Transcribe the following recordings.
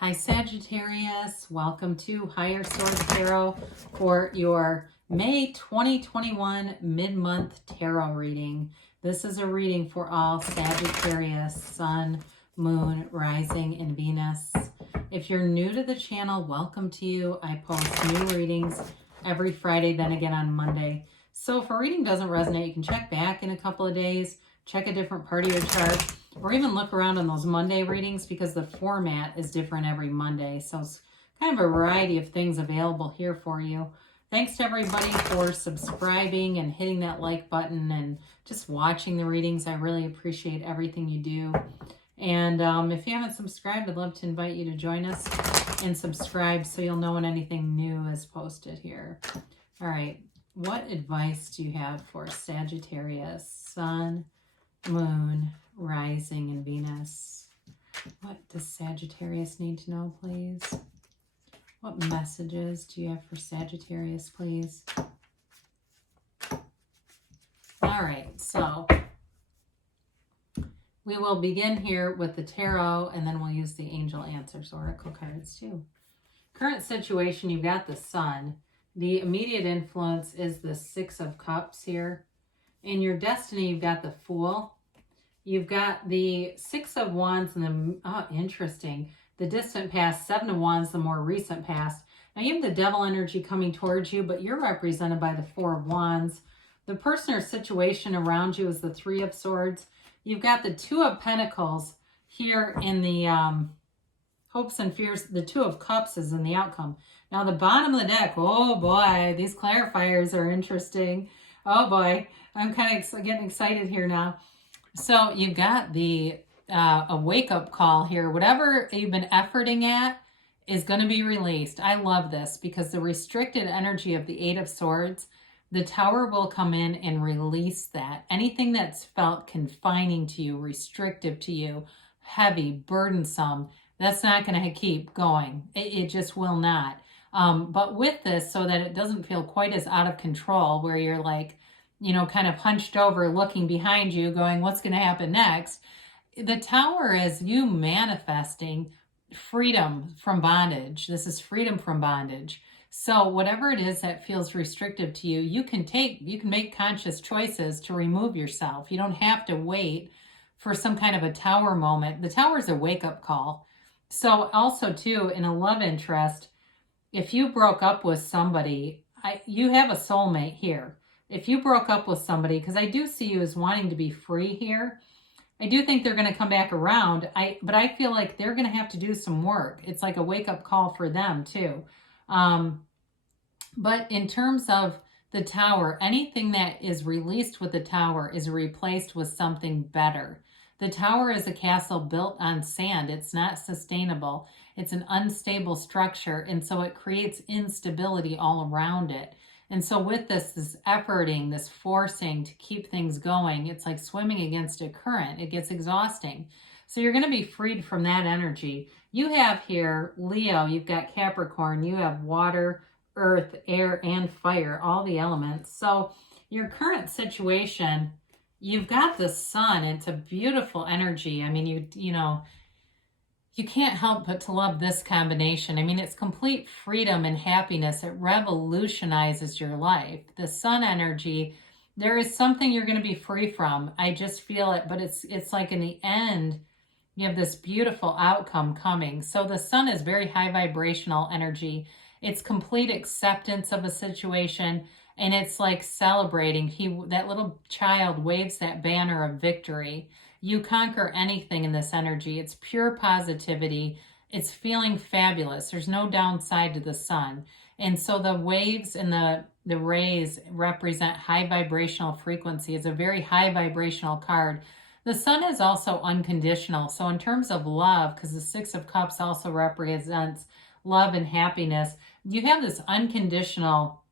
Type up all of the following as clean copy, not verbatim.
Hi Sagittarius, welcome to Higher Swords Tarot for your May 2021 mid-month tarot reading. This is a reading for all Sagittarius, Sun, Moon, Rising, and Venus. If you're new to the channel, welcome to you. I post new readings every Friday, then again on Monday. So if a reading doesn't resonate, you can check back in a couple of days, check a different part of your chart, or even look around on those Monday readings because the format is different every Monday. So it's kind of a variety of things available here for you. Thanks to everybody for subscribing and hitting that like button and just watching the readings. I really appreciate everything you do. And if you haven't subscribed, I'd love to invite you to join us and subscribe so you'll know when anything new is posted here. All right. What advice do you have for Sagittarius, Sun, Moon, Rising, and Venus? What does Sagittarius need to know, please? What messages do you have for Sagittarius, please? All right, so we will begin here with the tarot, and then we'll use the Angel Answers Oracle cards too. Current situation, you've got the Sun. The immediate influence is the Six of Cups here. In your destiny, you've got the Fool. You've got the Six of Wands and the, interesting, the distant past, Seven of Wands, the more recent past. Now you have the Devil energy coming towards you, but you're represented by the Four of Wands. The person or situation around you is the Three of Swords. You've got the Two of Pentacles here in the hopes and fears. The Two of Cups is in the outcome. Now the bottom of the deck, oh boy, these clarifiers are interesting. Oh boy, I'm kind of getting excited here now. So you've got the a wake-up call here. Whatever you've been efforting at is going to be released. I love this because the restricted energy of the Eight of Swords, the Tower will come in and release that. Anything that's felt confining to you, restrictive to you, heavy, burdensome, that's not going to keep going. It just will not. But with this, so that it doesn't feel quite as out of control where you're like, you know, kind of hunched over, looking behind you, going, what's going to happen next? The Tower is you manifesting freedom from bondage. This is freedom from bondage. So whatever it is that feels restrictive to you, you can make conscious choices to remove yourself. You don't have to wait for some kind of a Tower moment. The Tower is a wake-up call. So also too, in a love interest, if you broke up with somebody, you have a soulmate here. If you broke up with somebody, because I do see you as wanting to be free here, I do think they're going to come back around. But I feel like they're going to have to do some work. It's like a wake-up call for them too. But in terms of the Tower, anything that is released with the Tower is replaced with something better. The Tower is a castle built on sand. It's not sustainable. It's an unstable structure, and so it creates instability all around it. And so with this efforting, this forcing to keep things going, it's like swimming against a current. It gets exhausting. So you're going to be freed from that energy. You have here Leo, you've got Capricorn, you have water, earth, air, and fire, all the elements. So your current situation, you've got the Sun. It's a beautiful energy. I mean, you can't help but to love this combination. I mean, it's complete freedom and happiness. It revolutionizes your life. The Sun energy, there is something you're going to be free from. I just feel it, but it's like in the end, you have this beautiful outcome coming. So the Sun is very high vibrational energy. It's complete acceptance of a situation, and it's like celebrating. That little child waves that banner of victory. You conquer anything in this energy. It's pure positivity. It's feeling fabulous. There's no downside to the Sun. And so the waves and the rays represent high vibrational frequency. It's a very high vibrational card. The Sun is also unconditional. So in terms of love, because the Six of Cups also represents love and happiness, you have this unconditional,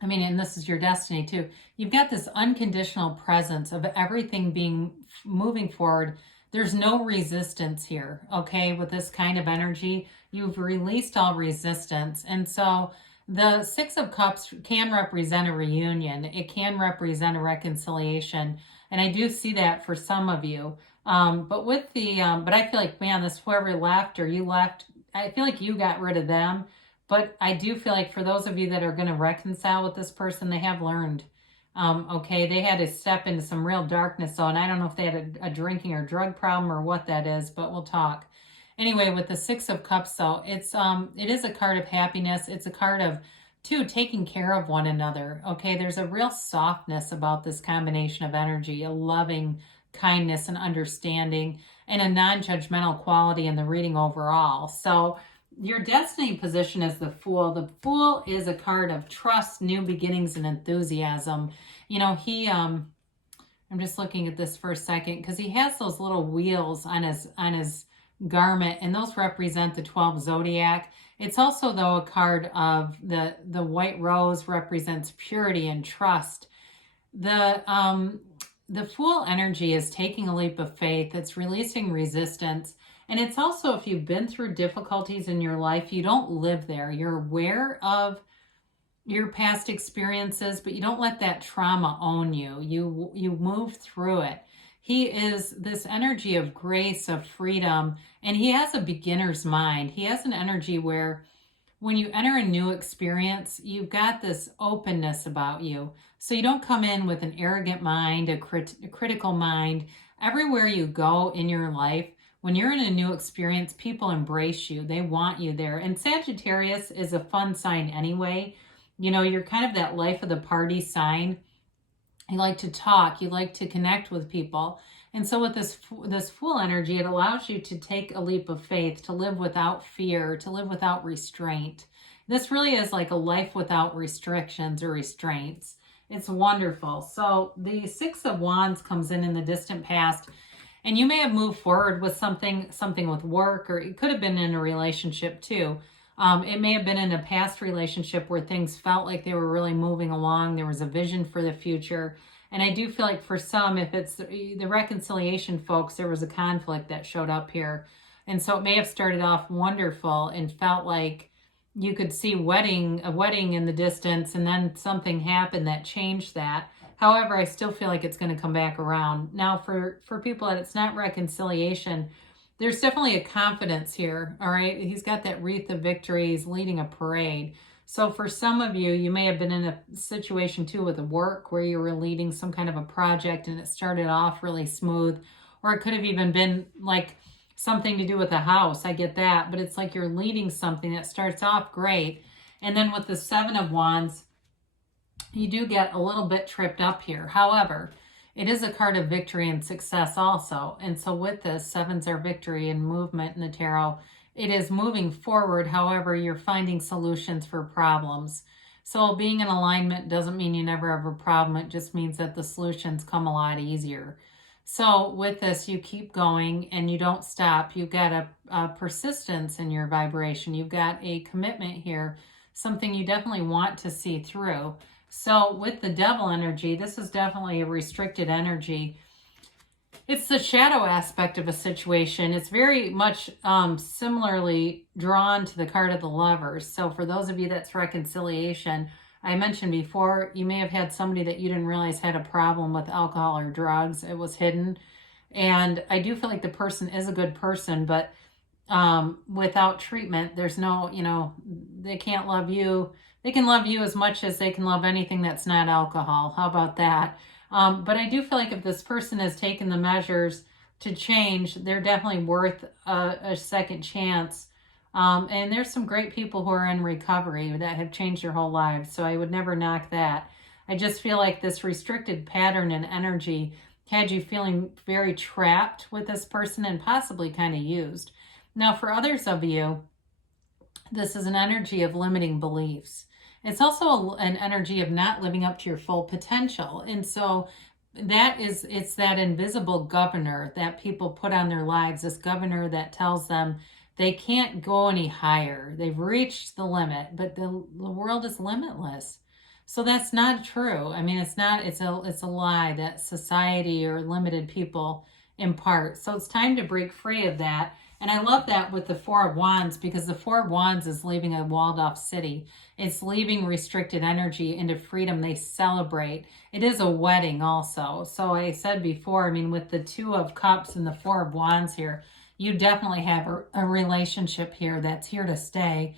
I mean, and this is your destiny too. You've got this unconditional presence of everything moving forward. There's no resistance here, okay? With this kind of energy, you've released all resistance. And so the Six of Cups can represent a reunion. It can represent a reconciliation. And I do see that for some of you. But I feel like, man, whoever left or you left I feel like you got rid of them, but I do feel like for those of you that are going to reconcile with this person, they have learned. Okay, they had to step into some real darkness, so, and I don't know if they had a drinking or drug problem or what that is, but we'll talk. Anyway, with the Six of Cups, though, it is a card of happiness. It's a card of, two, taking care of one another. Okay, there's a real softness about this combination of energy, a loving kindness and understanding, and a non-judgmental quality in the reading overall. So your destiny position is the Fool. The Fool is a card of trust, new beginnings, and enthusiasm. You know, I'm just looking at this for a second because he has those little wheels on his garment, and those represent the 12 zodiac. It's also, though, a card of the white rose represents purity and trust. The Fool energy is taking a leap of faith. It's releasing resistance. And it's also, if you've been through difficulties in your life, you don't live there. You're aware of your past experiences, but you don't let that trauma own you. You move through it. He is this energy of grace, of freedom, and he has a beginner's mind. He has an energy where when you enter a new experience, you've got this openness about you. So you don't come in with an arrogant mind, a critical mind. Everywhere you go in your life, when you're in a new experience, people embrace you. They want you there. And Sagittarius is a fun sign anyway. You know, you're kind of that life of the party sign. You like to talk. You like to connect with people. And so with this Fool energy, it allows you to take a leap of faith, to live without fear, to live without restraint. This really is like a life without restrictions or restraints. It's wonderful. So the Six of Wands comes in the distant past. And you may have moved forward with something with work, or it could have been in a relationship too. It may have been in a past relationship where things felt like they were really moving along. There was a vision for the future. And I do feel like for some, if it's the reconciliation folks, there was a conflict that showed up here. And so it may have started off wonderful and felt like you could see a wedding in the distance, and then something happened that changed that. However, I still feel like it's going to come back around. Now, for people that it's not reconciliation, there's definitely a confidence here, all right? He's got that wreath of victory. He's leading a parade. So for some of you, you may have been in a situation too with work where you were leading some kind of a project and it started off really smooth. Or it could have even been like something to do with a house. I get that. But it's like you're leading something that starts off great. And then with the Seven of Wands, you do get a little bit tripped up here. However, it is a card of victory and success also. And so with this, sevens are victory and movement in the tarot. It is moving forward. However, you're finding solutions for problems. So being in alignment doesn't mean you never have a problem. It just means that the solutions come a lot easier. So with this, you keep going and you don't stop. You've got a persistence in your vibration. You've got a commitment here, something you definitely want to see through. So with the Devil energy, this is definitely a restricted energy. It's the shadow aspect of a situation. It's very much similarly drawn to the card of the Lovers. So for those of you that's reconciliation, I mentioned before, you may have had somebody that you didn't realize had a problem with alcohol or drugs. It was hidden. And I do feel like the person is a good person, but without treatment, there's no, they can't love you. They can love you as much as they can love anything that's not alcohol. How about that? But I do feel like if this person has taken the measures to change, they're definitely worth a second chance. And there's some great people who are in recovery that have changed their whole lives. So I would never knock that. I just feel like this restricted pattern and energy had you feeling very trapped with this person and possibly kind of used. Now, for others of you, this is an energy of limiting beliefs. It's also an energy of not living up to your full potential. And so it's that invisible governor that people put on their lives, this governor that tells them they can't go any higher. They've reached the limit, but the world is limitless. So that's not true. I mean, it's a lie that society or limited people impart. So it's time to break free of that. And I love that with the Four of Wands, because the Four of Wands is leaving a walled off city. It's leaving restricted energy into freedom. They celebrate. It is a wedding also. So I said before, I mean, with the Two of Cups and the Four of Wands here, You definitely have a relationship here that's here to stay.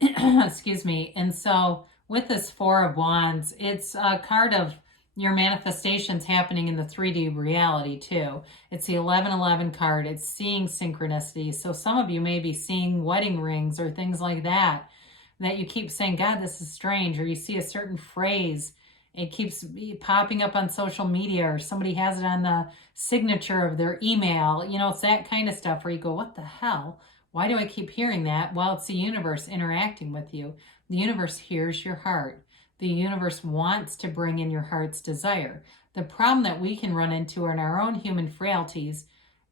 Excuse me. And so with this Four of Wands, it's a card of your manifestations happening in the 3D reality too. It's the 1111 card. It's seeing synchronicity. So some of you may be seeing wedding rings or things like that you keep saying, God, this is strange. Or you see a certain phrase. It keeps popping up on social media, or somebody has it on the signature of their email. You know, it's that kind of stuff where you go, what the hell? Why do I keep hearing that? Well, it's the universe interacting with you. The universe hears your heart. The universe wants to bring in your heart's desire. The problem that we can run into in our own human frailties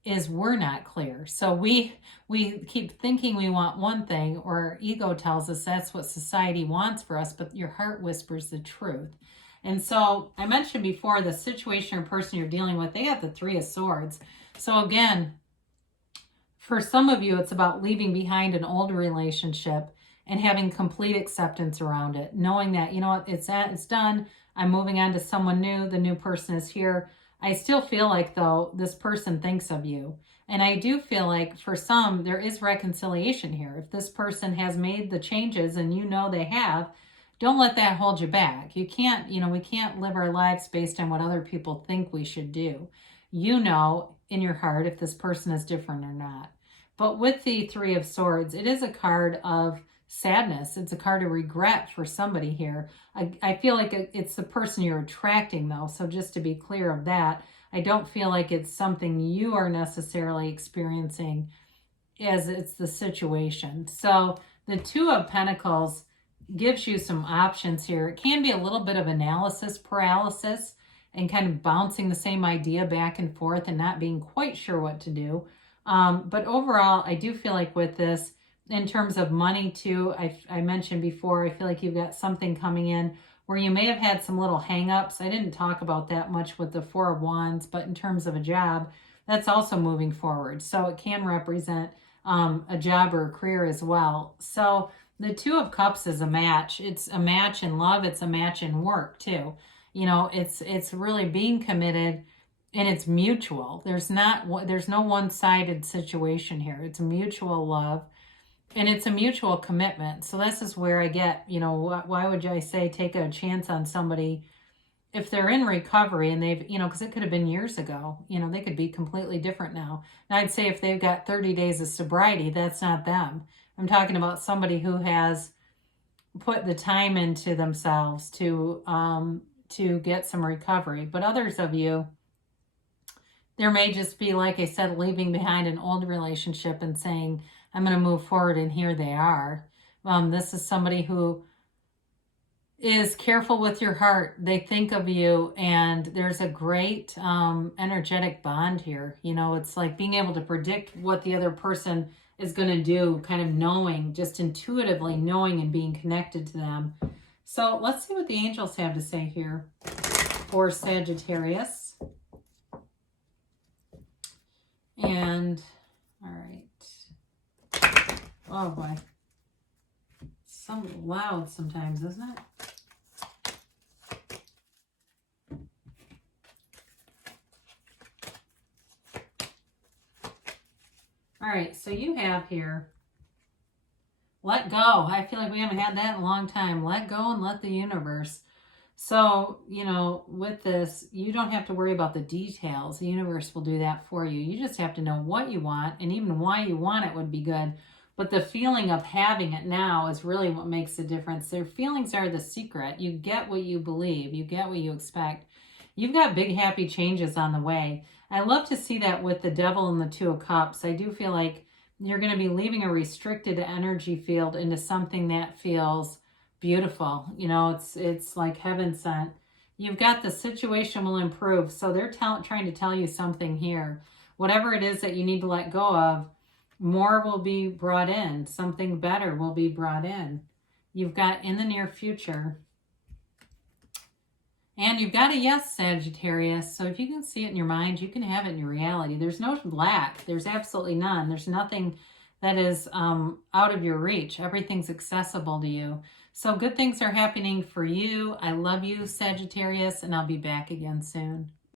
is we're not clear. So we keep thinking we want one thing, or our ego tells us that's what society wants for us, but your heart whispers the truth. And so I mentioned before, the situation or person you're dealing with, they have the Three of Swords. So again, for some of you, it's about leaving behind an old relationship and having complete acceptance around it, knowing that, you know what, it's done. I'm moving on to someone new. The new person is here. I still feel like, though, this person thinks of you. And I do feel like for some, there is reconciliation here. If this person has made the changes and you know they have, don't let that hold you back. You can't, we can't live our lives based on what other people think we should do. You know in your heart if this person is different or not. But with the Three of Swords, it is a card of sadness. It's a card of regret for somebody here. I feel like it's the person you're attracting, though. So just to be clear of that, I don't feel like it's something you are necessarily experiencing as it's the situation. So the Two of Pentacles gives you some options here. It can be a little bit of analysis paralysis and kind of bouncing the same idea back and forth and not being quite sure what to do. But overall, I do feel like with this, in terms of money too, I mentioned before, I feel like you've got something coming in where you may have had some little hang-ups. I didn't talk about that much with the Four of Wands, but in terms of a job, that's also moving forward. So it can represent a job or a career as well. So the Two of Cups is a match. It's a match in love. It's a match in work too. It's really being committed, and it's mutual. There's no one-sided situation here. It's mutual love. And it's a mutual commitment. So this is where I get, why would I say take a chance on somebody if they're in recovery and they've, because it could have been years ago, they could be completely different now. And I'd say if they've got 30 days of sobriety, that's not them. I'm talking about somebody who has put the time into themselves to get some recovery. But others of you, there may just be, like I said, leaving behind an old relationship and saying, I'm going to move forward, and here they are. This is somebody who is careful with your heart. They think of you, and there's a great energetic bond here. It's like being able to predict what the other person is going to do, kind of knowing, just intuitively knowing and being connected to them. So let's see what the angels have to say here for Sagittarius. And, all right. Oh boy. It's so loud sometimes, isn't it? All right, so you have here, let go. I feel like we haven't had that in a long time. Let go and let the universe. So, with this, you don't have to worry about the details. The universe will do that for you. You just have to know what you want, and even why you want it would be good. But the feeling of having it now is really what makes the difference. Their feelings are the secret. You get what you believe. You get what you expect. You've got big, happy changes on the way. I love to see that with the Devil and the Two of Cups. I do feel like you're going to be leaving a restricted energy field into something that feels beautiful. It's like heaven sent. You've got the situation will improve. So they're trying to tell you something here. Whatever it is that you need to let go of, more will be brought in. Something better will be brought in. You've got in the near future. And you've got a yes, Sagittarius. So if you can see it in your mind, you can have it in your reality. There's no lack. There's absolutely none. There's nothing that is out of your reach. Everything's accessible to you. So good things are happening for you. I love you, Sagittarius, and I'll be back again soon.